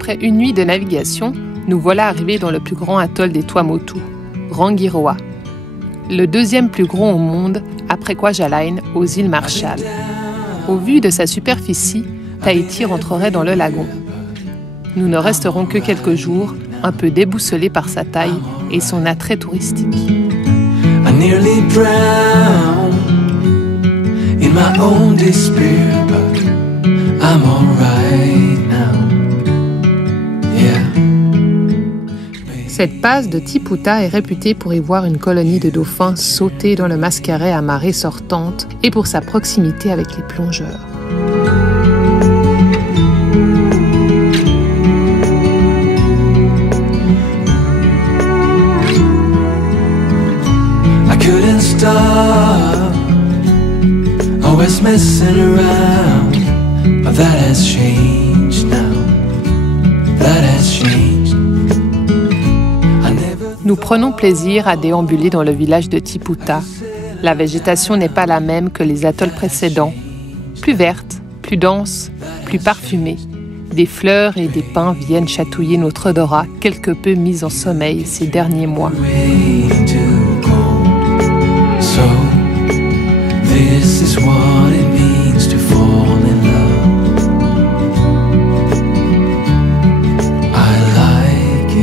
Après une nuit de navigation, nous voilà arrivés dans le plus grand atoll des Tuamotu, Rangiroa, le deuxième plus gros au monde après Kwajalein aux îles Marshall. Au vu de sa superficie, Tahiti rentrerait dans le lagon. Nous ne resterons que quelques jours, un peu déboussolés par sa taille et son attrait touristique. I nearly drowned in my own despair, but I'm all right now. Yeah. Cette passe de Tiputa est réputée pour y voir une colonie de dauphins sauter dans le mascaret à marée sortante et pour sa proximité avec les plongeurs. Couldn't stop, always messing around, but that has changed now, that has changed. Nous prenons plaisir à déambuler dans le village de Tiputa. La végétation n'est pas la même que les atolls précédents, plus verte, plus dense, plus parfumée. Des fleurs et des pins viennent chatouiller notre odorat quelque peu mis en sommeil ces derniers mois. So, this is what it means to fall in love. I like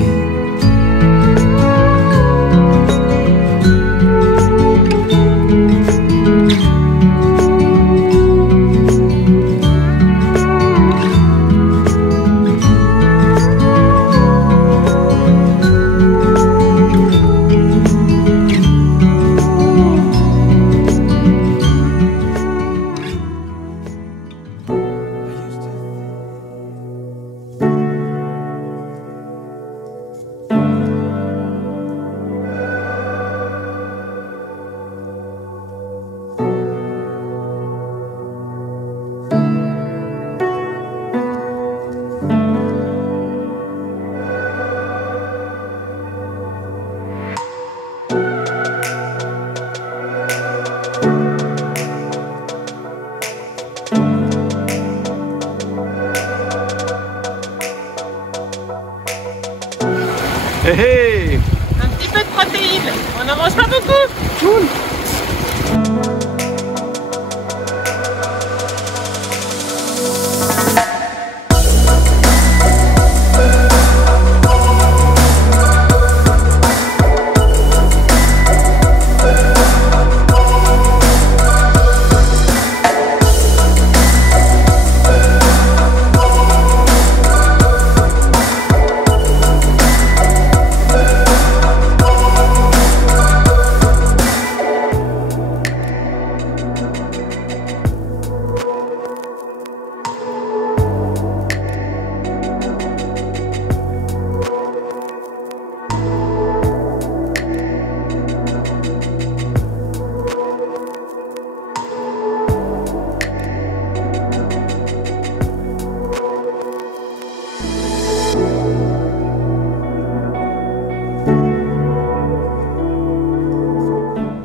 Hey hey! Un petit peu de protéines, on n'en mange pas beaucoup. Cool!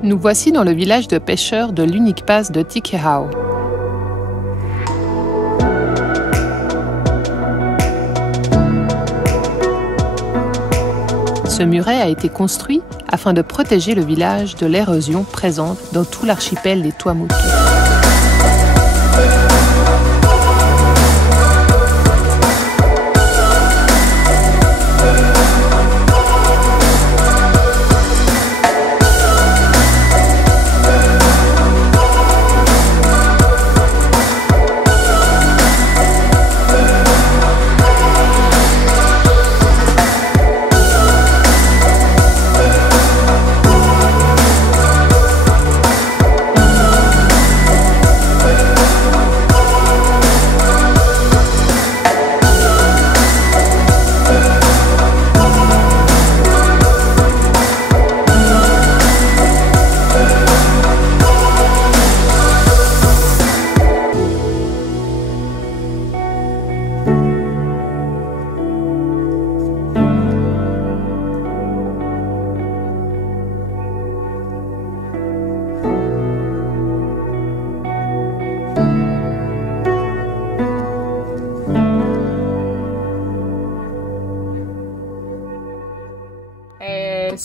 Nous voici dans le village de pêcheurs de l'unique passe de Tikehau. Ce muret a été construit afin de protéger le village de l'érosion présente dans tout l'archipel des Tuamotu.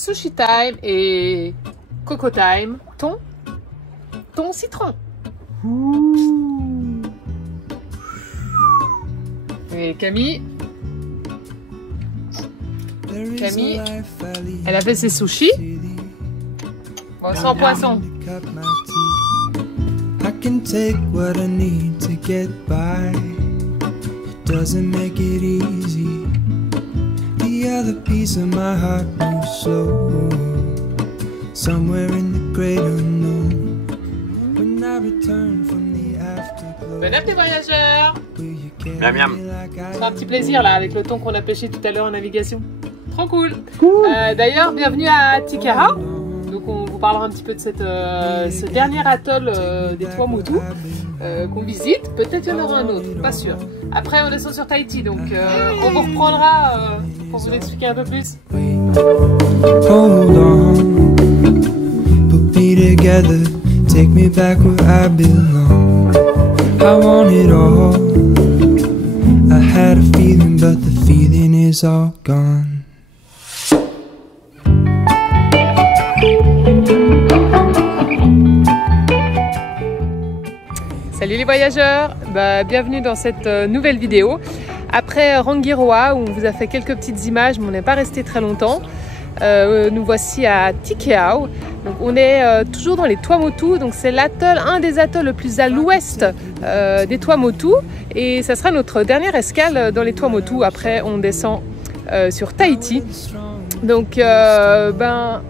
Sushi Time et Coco Time. Thon citron. Et Camille, elle a fait ses sushis. Bon, sans poisson. I can take what I need to get by. It doesn't make it easy. The other piece of my heart moves slow, somewhere in the great unknown. When I return from the afterglow. Bon appétit voyageurs. Miam miam. C'est un petit plaisir là avec le thon qu'on a pêché tout à l'heure en navigation. Trop cool. D'ailleurs, bienvenue à Tikehau. Donc on vous parlera un petit peu de ce dernier atoll des Tuamotu qu'on visite. Peut-être qu'il y en aura un autre, pas sûr. Après on descend sur Tahiti, donc on vous reprendra pour vous expliquer un peu plus. Hold on, put me together, take me back where I belong. I want it all. I had a feeling, but the feeling is all gone. Salut les voyageurs, bienvenue dans cette nouvelle vidéo. Après Rangiroa où on vous a fait quelques petites images mais on n'est pas resté très longtemps, nous voici à Tikehau. Donc on est toujours dans les Tuamotu, donc c'est l'atoll, un des atolls le plus à l'ouest des Tuamotu et ça sera notre dernière escale dans les Tuamotu. Après on descend sur Tahiti. Donc on a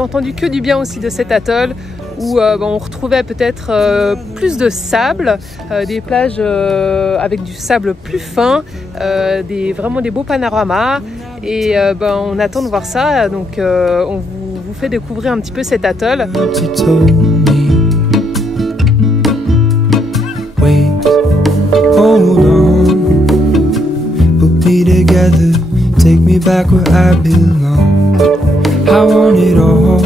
entendu que du bien aussi de cet atoll où on retrouvait peut-être plus de sable, des plages avec du sable plus fin, vraiment des beaux panoramas et on attend de voir ça, donc on vous fait découvrir un petit peu cet atoll. Take me back where I belong. I want it all.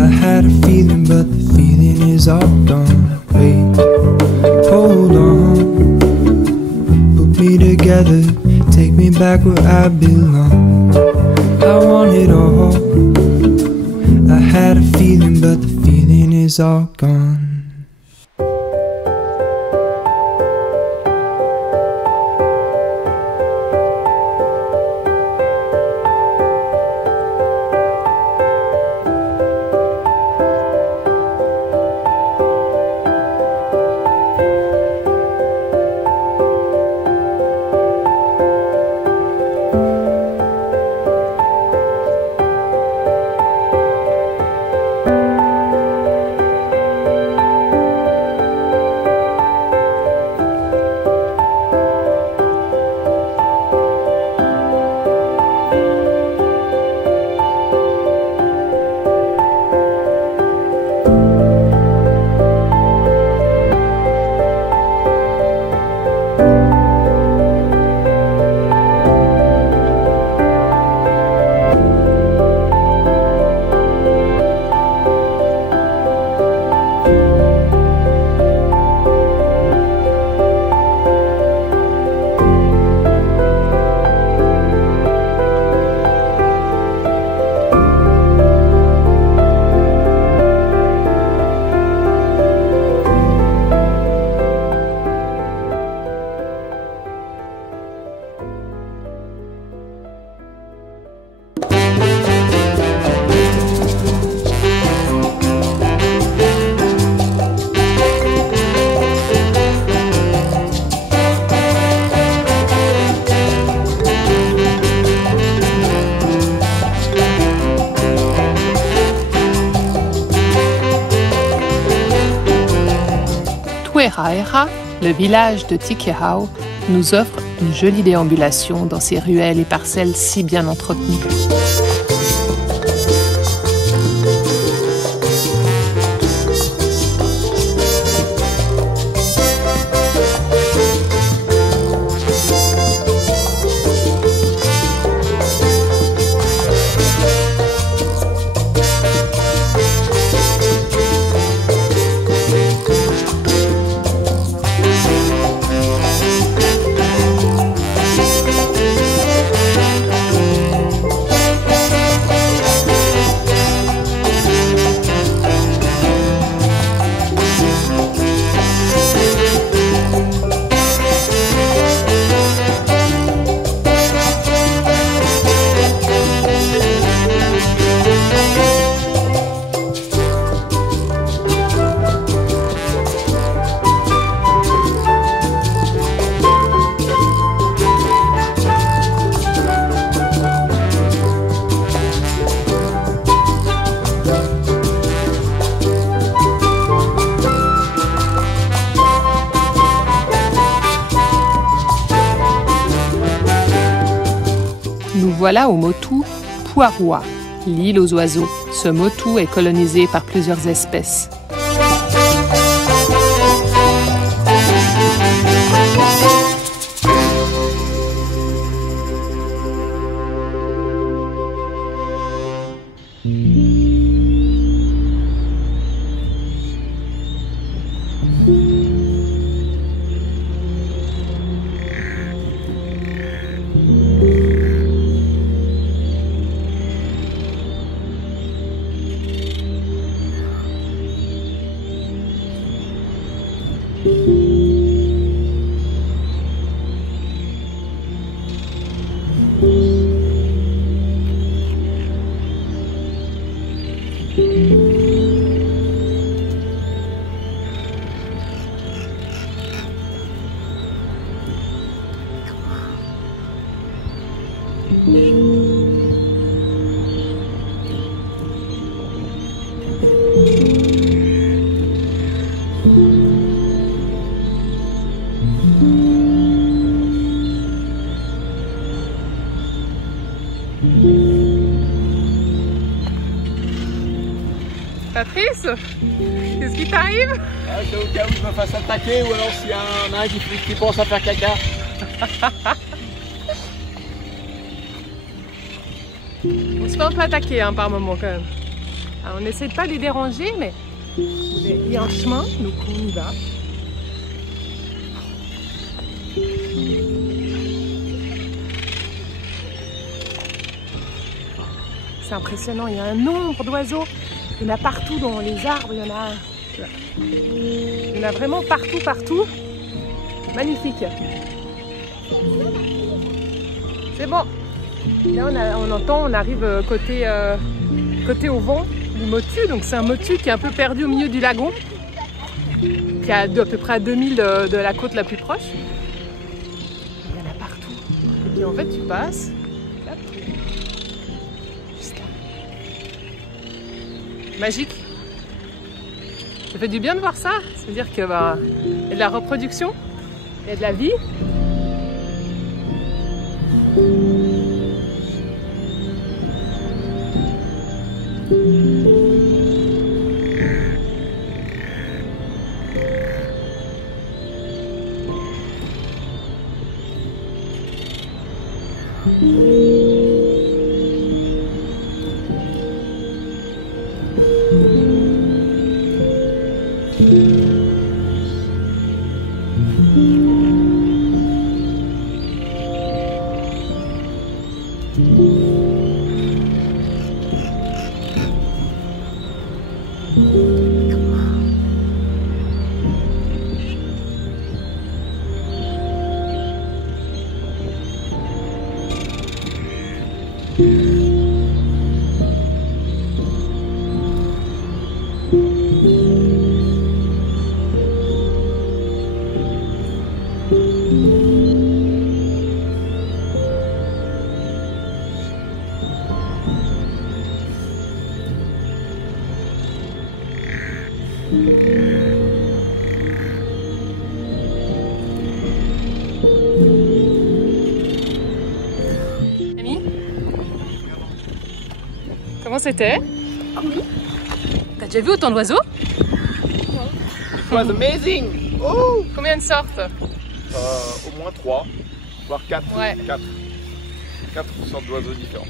I had a feeling, but the feeling is all gone. Wait, hold on. Put me together. Take me back where I belong. I want it all. I had a feeling, but the feeling is all gone. Tueraera, le village de Tikehau, nous offre une jolie déambulation dans ses ruelles et parcelles si bien entretenues. voilà au motu Puarua, l'île aux oiseaux. Ce motu est colonisé par plusieurs espèces. Patrice, qu'est-ce qui t'arrive? C'est au cas où je me fasse attaquer ou alors s'il y en a un qui pense à faire caca. On se fait un peu attaquer hein, par moment quand même. Alors, on essaie de pas les déranger, mais il y a un chemin, donc on y va. C'est impressionnant, il y a un nombre d'oiseaux. Il y en a partout dans les arbres, il y en a vraiment partout. Magnifique. C'est bon. Là on entend, on arrive côté au vent du motu. Donc c'est un motu qui est un peu perdu au milieu du lagon, qui est à peu près à 2000 de la côte la plus proche. Il y en a partout. Et puis en fait tu passes. Hop, juste là. Magique. Ça fait du bien de voir ça. C'est-à-dire qu'il y a de la reproduction, il y a de la vie. Amy, comment c'était? Oui. T'as déjà vu autant d'oiseaux? It was amazing. Oh, Combien de sortes? au moins 3, voire 4. Ouais. 4 sortes d'oiseaux différents.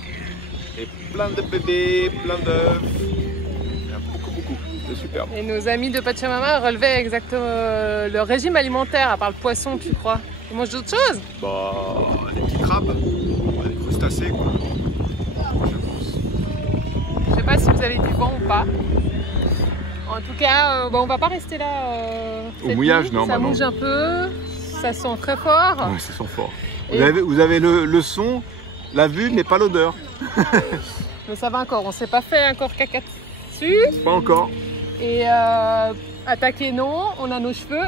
Et plein de bébés, plein d'œufs. Il y en a beaucoup. C'est superbe. Et nos amis de Pachamama relevaient exactement leur régime alimentaire, à part le poisson, tu crois? Ils mangent d'autres choses? Bah, des petits crabes, des crustacés quoi. Je pense. Je sais pas si vous avez du vent ou pas. En tout cas, on va pas rester là. Au mouillage, nuit. non, Ça bah non. bouge un peu, ça sent très fort. Ouais, ça sent fort. Et- Vous avez le son, la vue, mais pas l'odeur. Mais ça va encore, on s'est pas fait encore caca dessus. Pas encore. Et attaquer non, on a nos cheveux.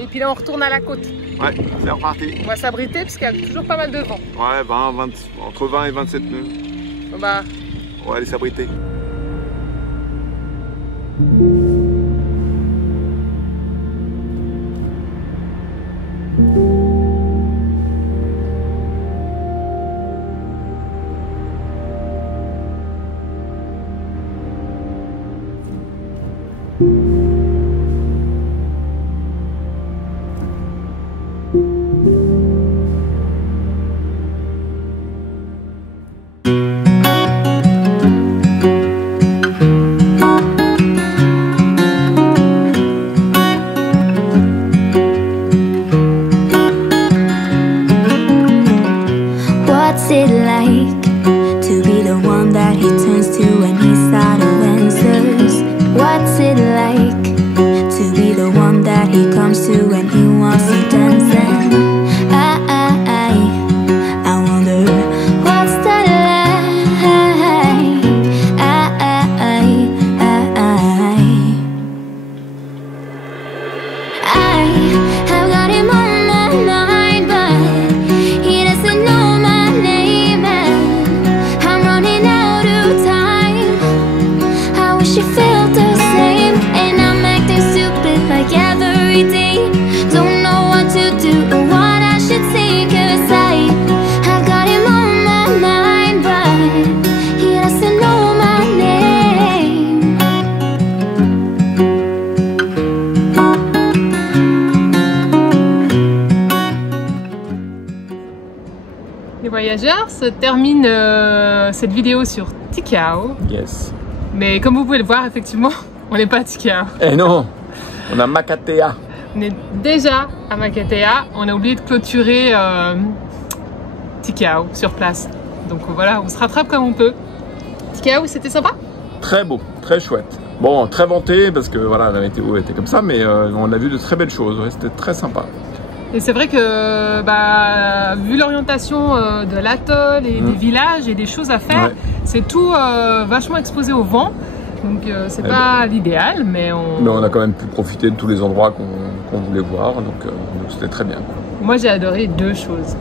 Et puis là on retourne à la côte. Ouais, c'est reparti. On va s'abriter parce qu'il y a toujours pas mal de vent. Ouais, entre 20 et 27 nœuds. Bon, bah, On va aller s'abriter. she felt the same. And I'm acting stupid like every day. Don't know what to do or what I should say, 'cause I got him on my mind, but he doesn't know my name. Les voyageurs se terminent cette vidéo sur Tikao. Yes. Mais comme vous pouvez le voir, effectivement, on n'est pas à Tikao. Eh non, on a Makatea. On est déjà à Makatea. On a oublié de clôturer Tikao sur place. Donc voilà, on se rattrape comme on peut. Tikao, c'était sympa? Très beau, très chouette. Bon, très vanté parce que voilà, la météo était comme ça, mais on a vu de très belles choses. Ouais, c'était très sympa. Et c'est vrai que vu l'orientation de l'atoll et des villages et des choses à faire, c'est tout vachement exposé au vent. Donc c'est pas l'idéal, mais on a quand même pu profiter de tous les endroits qu'on voulait voir, donc c'était très bien, quoi. Moi j'ai adoré deux choses.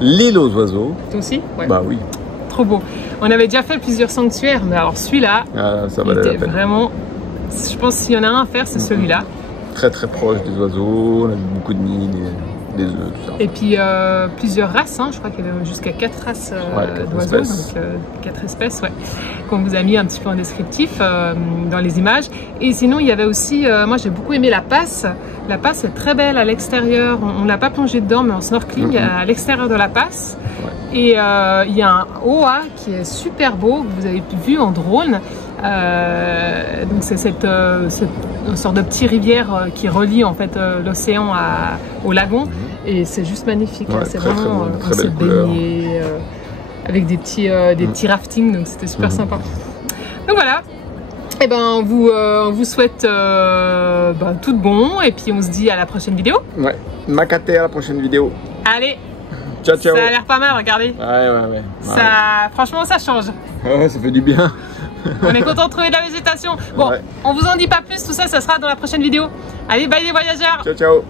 L'île aux oiseaux. Toi aussi? Ouais. Bah oui. Trop beau. On avait déjà fait plusieurs sanctuaires, mais alors celui-là, ça valait la peine. Vraiment, je pense qu'il y en a un à faire, c'est celui-là. Très très proche des oiseaux, on a vu beaucoup de nids, des œufs, tout ça. Et puis plusieurs races, hein. Je crois qu'il y avait jusqu'à 4 races d'oiseaux, donc 4 espèces, qu'on vous a mis un petit peu en descriptif dans les images. Et sinon il y avait aussi, moi j'ai beaucoup aimé la passe. La passe est très belle à l'extérieur, on l'a pas plongé dedans mais en snorkeling à l'extérieur de la passe. Et il y a un Oa qui est super beau, que vous avez vu en drone. Donc c'est cette sorte de petite rivière qui relie en fait l'océan au lagon, et c'est juste magnifique. C'est vraiment on s'est baigné avec des petits raftings, donc c'était super sympa. Donc voilà. Et ben on vous souhaite tout de bon, et puis on se dit à la prochaine vidéo. Ouais, Makatea à la prochaine vidéo. Allez. Ciao, ciao. Ça a l'air pas mal, regardez. Ouais. Ça, franchement, ça change. Ouais, ça fait du bien. On est content de trouver de la végétation. Bon, on vous en dit pas plus, tout ça, ça sera dans la prochaine vidéo. Allez, bye les voyageurs. Ciao, ciao.